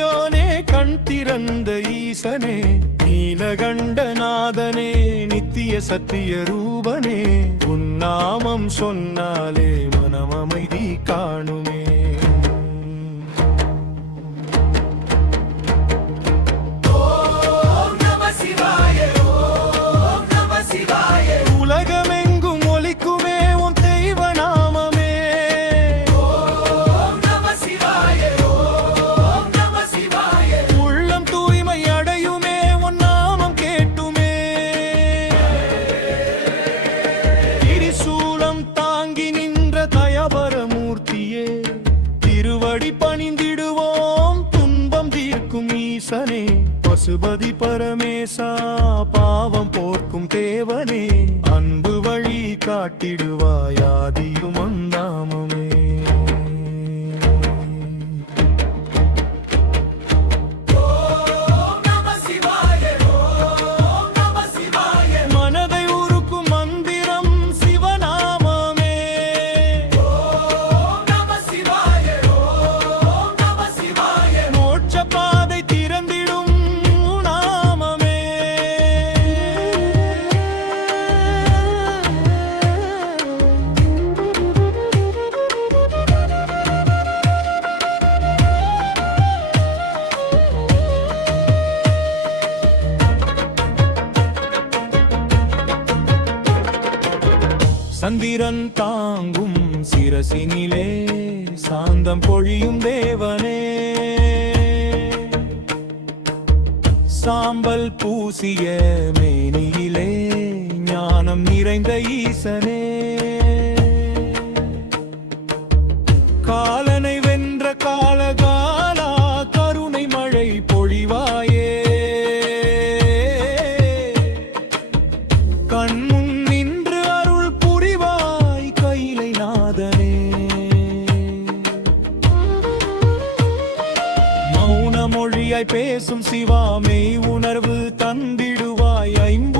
பெரியோனே கண் திறந்த ஈசனே நீலகண்டநாதனே நித்திய சத்திய ரூபனே உன்னாமம் சொன்னாலே மனம் அமைதி காணுமே. உலகமெங்கும் ஒலிக்குமே உன் தெய்வ நாமமே. உள்ளம் தூய்மை அடையுமே உன் நாமம் கேட்டுமே. திரிசூலம் தாங்கி நின்ற தயபரமூர்த்தியே திருவடி பணிந்திடுவோம் துன்பம் தீர்க்கும் ஈசனே. பசுபதி பரமேசா பாவம் போர்க்கும் தேவனே அன்பு வழி காட்டிடுவாய் ஆதியும் அந்தாமமே. மனதை உருக்கும் மந்திரம் சிவநாமமே. மோட்ச பாதை திறந்திடும் நாமமே. சந்திரன் தாங்கும் சிரசினிலே சாந்தம் பொழியும் தேவனே. சாம்பல் பூசிய மேனியிலே ஞானம் நிறைந்த ஈசனே. காலனை வென்ற காலகாலா கருணை மழை பொழிவாயே. கண்முன் நின்று அருள் புரிவாய் கைலை நாதனே. மௌன மொழியாய் பேசும் சிவாமை உணர்வு தந்திடுவாய் ஐம்பு